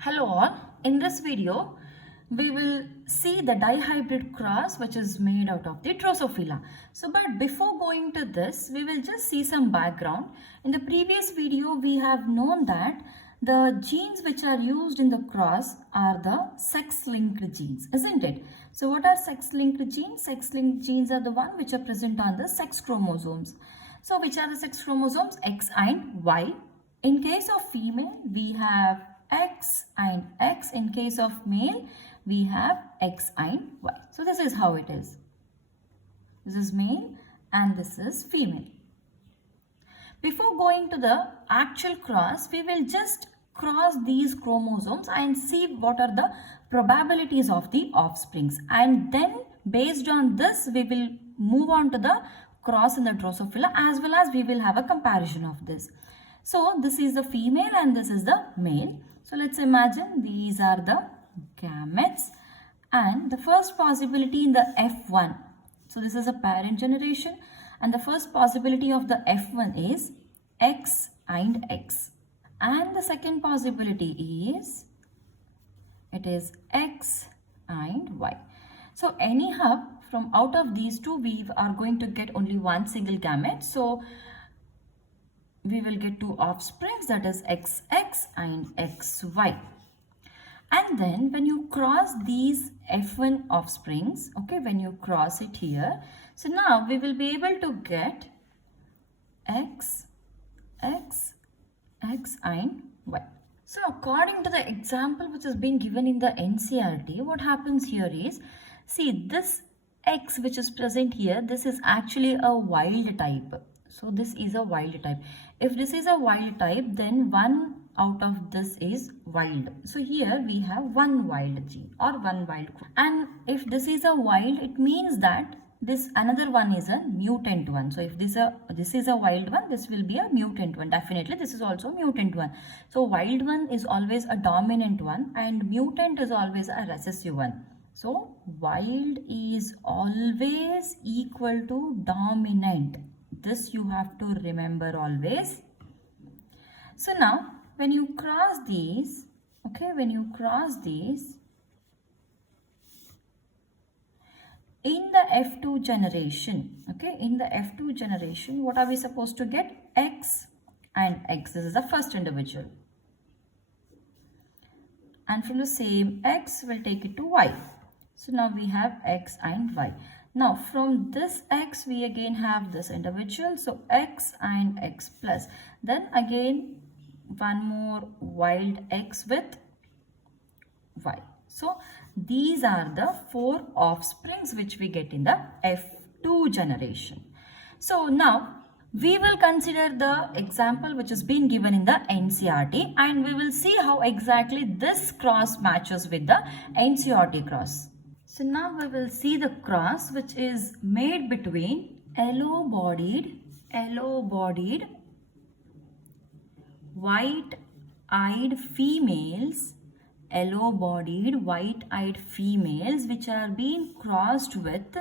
Hello all, in this video we will see the dihybrid cross which is made out of the Drosophila. But before going to this, we will just see some background. In the previous video we have known that the genes which are used in the cross are the sex-linked genes, isn't it? So what are sex-linked genes? Sex-linked genes are the one which are present on the sex chromosomes. So which are the sex chromosomes? X and Y. In case of female, we have X and X. In case of male, we have X and Y. So this is how it is. This is male and this is female. Before going to the actual cross, we will just cross these chromosomes and see what are the probabilities of the offsprings. And then based on this, we will move on to the cross in the Drosophila, as well as we will have a comparison of this. So this is the female and this is the male. So let's imagine these are the gametes and the first possibility in the F1. So this is a parent generation and the first possibility of the F1 is X and X. And the second possibility is, it is X and Y. So anyhow, from out of these two, we are going to get only one single gamete. So we will get two offsprings, that is XX and XY. And then when you cross these F1 offsprings, okay, when you cross it here, so now we will be able to get X, X, X and Y. So according to the example which has been given in the NCERT, what happens here is, see this X which is present here, this is actually a wild type. So this is a wild type. If this is a wild type, then one out of this is wild. So here we have one wild gene or one wild. And if this is a wild, it means that this another one is a mutant one. So if this is a wild one, this will be a mutant one. Definitely this is also a mutant one. So wild one is always a dominant one and mutant is always a recessive one. So wild is always equal to dominant. This you have to remember always. So now when you cross these, okay, when you cross these, in the F2 generation, okay, in the F2 generation, what are we supposed to get? X and X. This is the first individual. And from the same X, we'll take it to Y. So now we have X and Y. Now from this X, we again have this individual. So X and X plus. Then again, one more wild X with Y. So these are the four offsprings which we get in the F2 generation. So now we will consider the example which has been given in the NCERT and we will see how exactly this cross matches with the NCERT cross. So now we will see the cross which is made between yellow-bodied, white-eyed females, yellow-bodied, white-eyed females which are being crossed with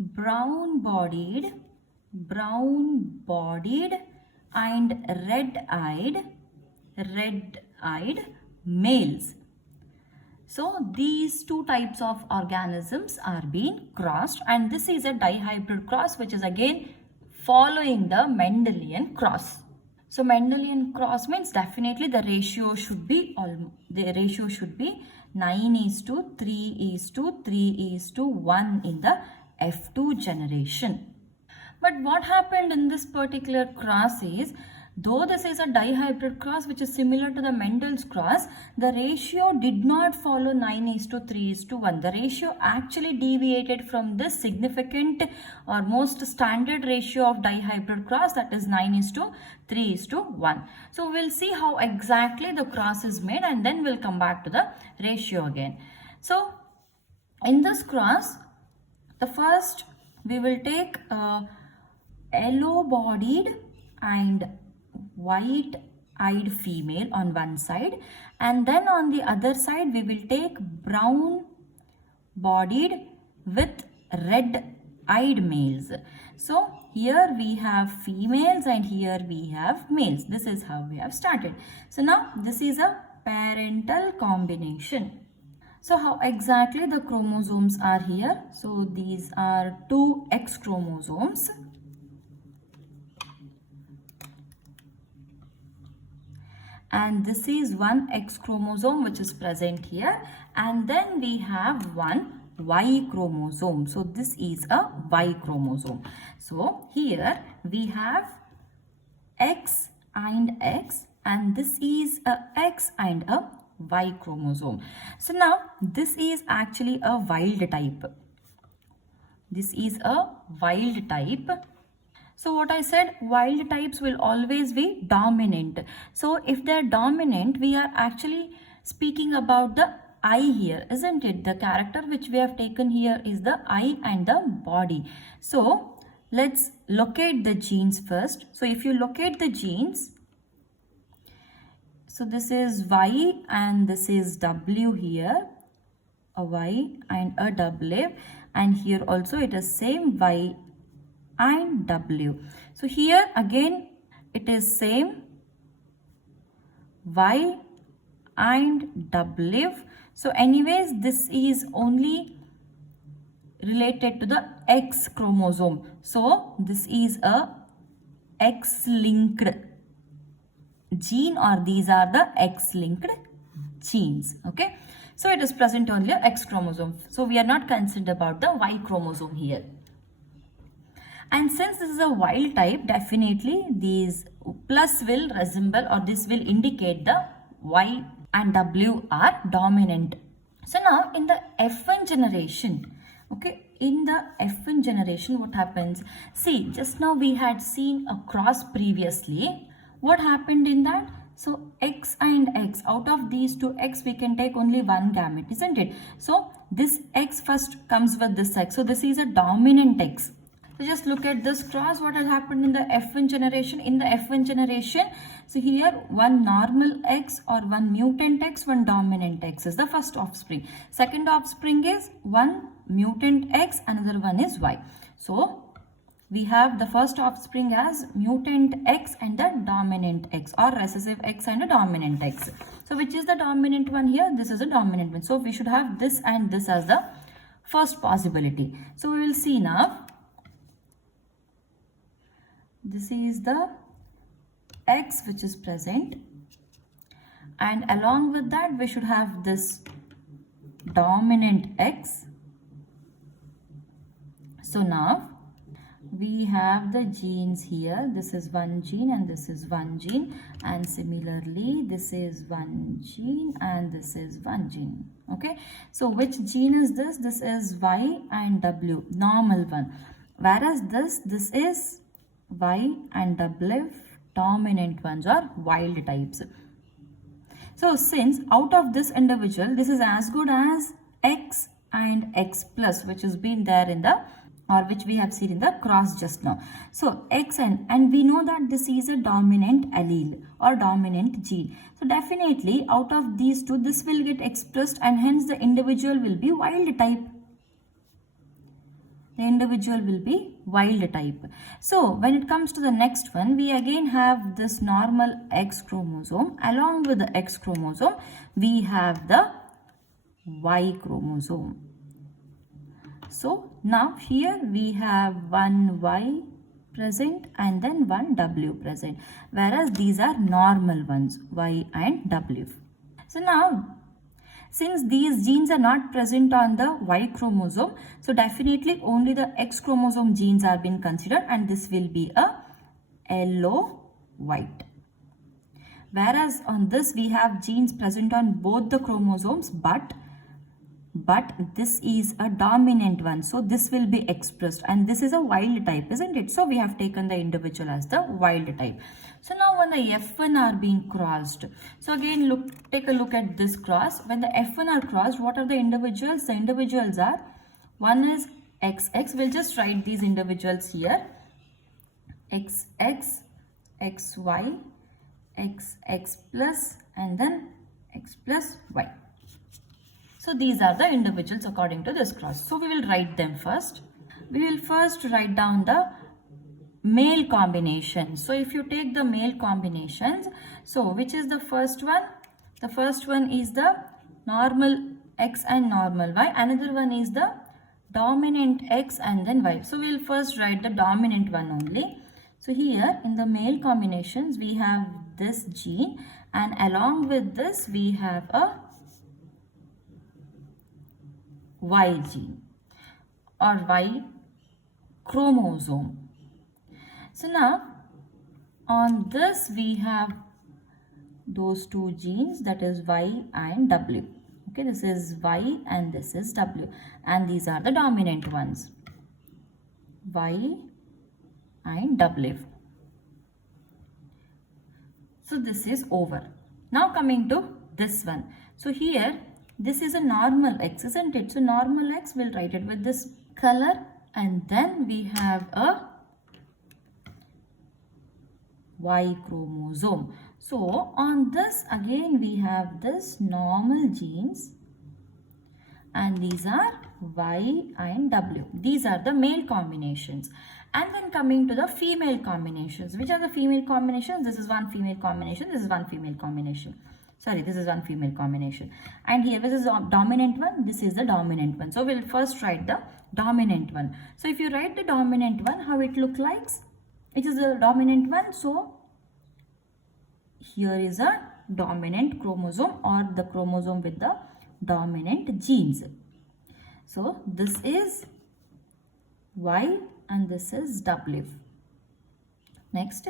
brown-bodied and red-eyed males. So these two types of organisms are being crossed and this is a dihybrid cross which is again following the Mendelian cross. So Mendelian cross means definitely the ratio should be 9:3:3:1 in the F2 generation. But what happened in this particular cross is, though this is a dihybrid cross which is similar to the Mendel's cross, the ratio did not follow 9:3:1. The ratio actually deviated from this significant or most standard ratio of dihybrid cross, that is 9:3:1. So we'll see how exactly the cross is made and then we'll come back to the ratio again. So in this cross, the first we will take yellow-bodied and white-eyed female on one side and then on the other side we will take brown-bodied with red-eyed males. So here we have females and here we have males. This is how we have started. So now this is a parental combination. So how exactly the chromosomes are here? So these are two X chromosomes. And this is one X chromosome which is present here. And then we have one Y chromosome. So this is a Y chromosome. So here we have X and X, and this is a X and a Y chromosome. So now this is actually a wild type. This is a wild type. So what I said, wild types will always be dominant. So if they're dominant, we are actually speaking about the eye here, isn't it? The character which we have taken here is the eye and the body. So let's locate the genes first. So if you locate the genes, so this is Y and this is W here, a Y and a W, and here also it is same Y and W. So here again it is same Y and W. So anyways, this is only related to the X chromosome. So this is a X-linked gene, or these are the X-linked genes. Okay. So it is present only on X chromosome. So we are not concerned about the Y chromosome here. And since this is a wild type, definitely these plus will resemble, or this will indicate the Y and W are dominant. So now in the F1 generation, okay, in the F1 generation, what happens? See, just now we had seen a cross previously. What happened in that? So X and X, out of these two X, we can take only one gamete, isn't it? So this X first comes with this X. So this is a dominant X. So just look at this cross, what has happened in the F1 generation. In the F1 generation, so here one normal X or one mutant X, one dominant X is the first offspring. Second offspring is one mutant X, another one is Y. So we have the first offspring as mutant X and the dominant X, or recessive X and a dominant X. So which is the dominant one here? This is a dominant one. So we should have this and this as the first possibility. So we will see now. This is the X which is present, and along with that we should have this dominant X. So now we have the genes here. This is one gene and this is one gene, and similarly this is one gene and this is one gene. Okay, so which gene is this? This is Y and W, normal one, whereas this is Y and W, dominant ones or wild types. So since out of this individual, this is as good as X and X plus, which has been there in the, or which we have seen in the cross just now. So X and we know that this is a dominant allele or dominant gene. So definitely out of these two, this will get expressed, and hence the individual will be wild type. The individual will be wild type. So when it comes to the next one, we again have this normal X chromosome. Along with the X chromosome, we have the Y chromosome. So now here we have one Y present and then one W present, whereas these are normal ones, Y and W. So now, since these genes are not present on the Y chromosome, so definitely only the X chromosome genes are being considered, and this will be a yellow white. Whereas on this we have genes present on both the chromosomes, but this is a dominant one, so this will be expressed, and this is a wild type, isn't it? So we have taken the individual as the wild type. So now when the F1 are being crossed, so again take a look at this cross. When the F1 are crossed, what are the individuals? The individuals are, one is XX, we'll just write these individuals here, XX, XY, XX plus, and then X plus Y. So these are the individuals according to this cross. So we will write them first. We will first write down the male combination. So if you take the male combinations, so which is the first one? The first one is the normal X and normal Y. Another one is the dominant X and then Y. So we'll first write the dominant one only. So here in the male combinations we have this gene, and along with this we have a Y gene or Y chromosome. So now on this we have those two genes, that is Y and W. Okay, this is Y and this is W, and these are the dominant ones, Y and W. So this is over. Now coming to this one. So here this is a normal X, isn't it? So normal X, we'll write it with this color, and then we have a Y chromosome. So on this again we have this normal genes, and these are Y and W. These are the male combinations. And then coming to the female combinations. Which are the female combinations? This is one female combination, this is one female combination. Sorry, this is one female combination. And here this is the dominant one, this is the dominant one. So we'll first write the dominant one. So if you write the dominant one, how it looks like? It is the dominant one. So here is a dominant chromosome, or the chromosome with the dominant genes. So this is Y and this is W. Next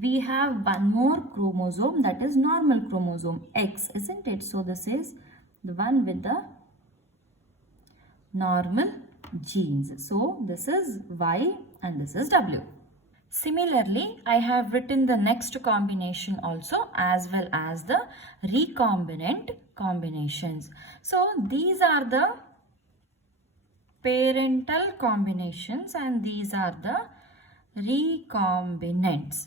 we have one more chromosome, that is normal chromosome X, isn't it? So this is the one with the normal genes. So this is Y and this is W. Similarly, I have written the next combination also, as well as the recombinant combinations. So these are the parental combinations and these are the recombinants.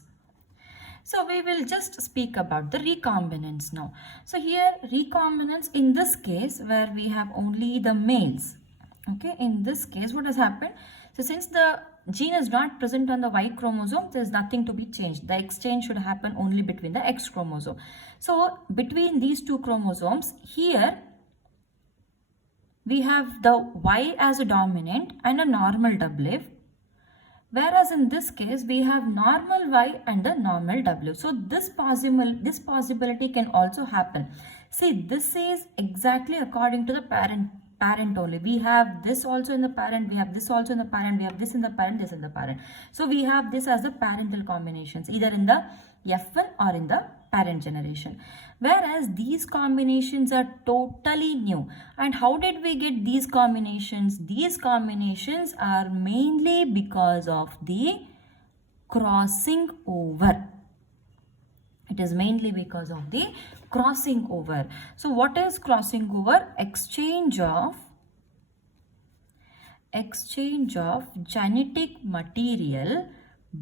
So we will just speak about the recombinants now. So here recombinants, in this case where we have only the males. Okay, in this case what has happened? So since the gene is not present on the Y chromosome, there is nothing to be changed. The exchange should happen only between the X chromosome. So between these two chromosomes, here we have the Y as a dominant and a normal W, whereas in this case we have normal Y and a normal W. So this possibility can also happen. See, this is exactly according to the parent only. We have this also in the parent, we have this also in the parent, we have this in the parent, this in the parent. So we have this as the parental combinations, either in the F1 or in the parent generation. Whereas these combinations are totally new. And how did we get these combinations? These combinations are mainly because of the crossing over. It is mainly because of the crossing over. So what is crossing over? Exchange of genetic material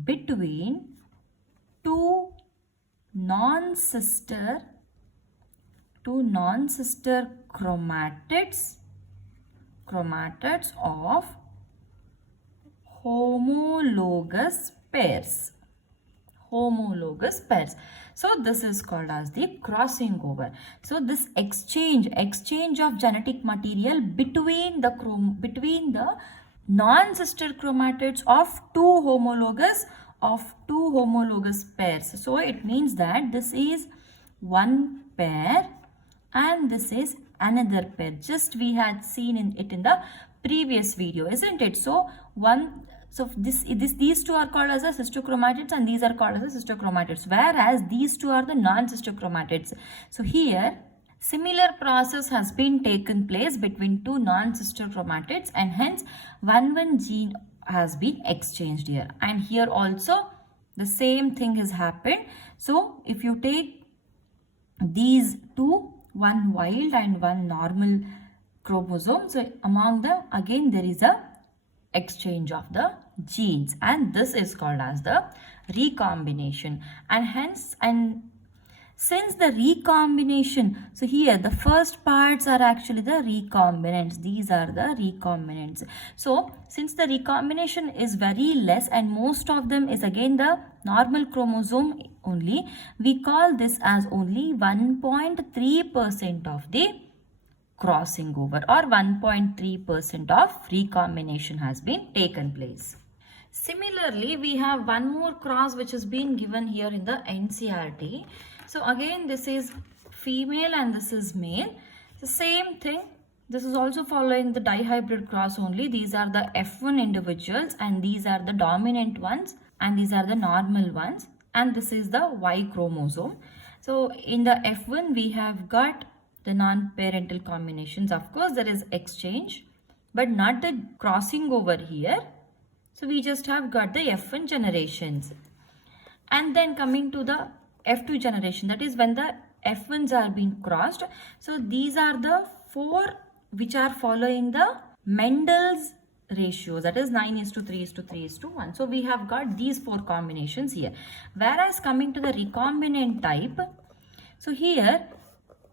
between two non-sister chromatids of homologous pairs. So this is called as the crossing over. So this exchange of genetic material between the non-sister chromatids of two homologous pairs. So it means that this is one pair and this is another pair. Just we had seen it in the previous video, isn't it? So these two are called as the sister chromatids and these are called as the sister chromatids, whereas these two are the non-sister chromatids. So here similar process has been taken place between two non-sister chromatids, and hence one gene has been exchanged here. And here also the same thing has happened. So if you take these two, one wild and one normal chromosome, so among them again there is a exchange of the genes, and this is called as the recombination. And hence, and Since the recombination, so here the first parts are actually the recombinants. These are the recombinants. So since the recombination is very less and most of them is again the normal chromosome only, we call this as only 1.3% of the crossing over, or 1.3% of recombination has been taken place. Similarly, we have one more cross which has been given here in the NCERT. So again, this is female and this is male. The same thing. This is also following the dihybrid cross only. These are the F1 individuals and these are the dominant ones and these are the normal ones, and this is the Y chromosome. So in the F1 we have got the non-parental combinations. Of course there is exchange but not the crossing over here. So we just have got the F1 generations. And then coming to the F2 generation, that is when the F1s are being crossed. So these are the 4 which are following the Mendel's ratios, that is 9:3:3:1. So we have got these 4 combinations here. Whereas coming to the recombinant type, so here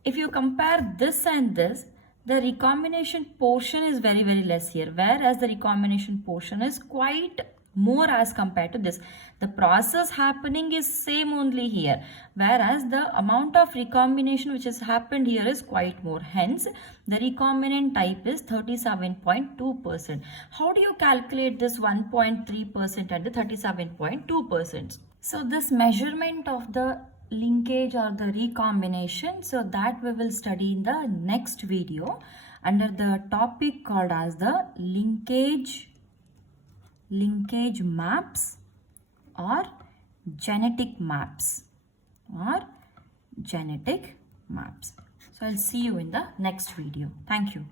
if you compare this and this, the recombination portion is very less here, whereas the recombination portion is quite more as compared to this. The process happening is same only here, whereas the amount of recombination which has happened here is quite more. Hence, the recombinant type is 37.2%. How do you calculate this 1.3% and the 37.2%? So this measurement of the linkage or the recombination, so that we will study in the next video under the topic called as the linkage maps or genetic maps So I'll see you in the next video. Thank you.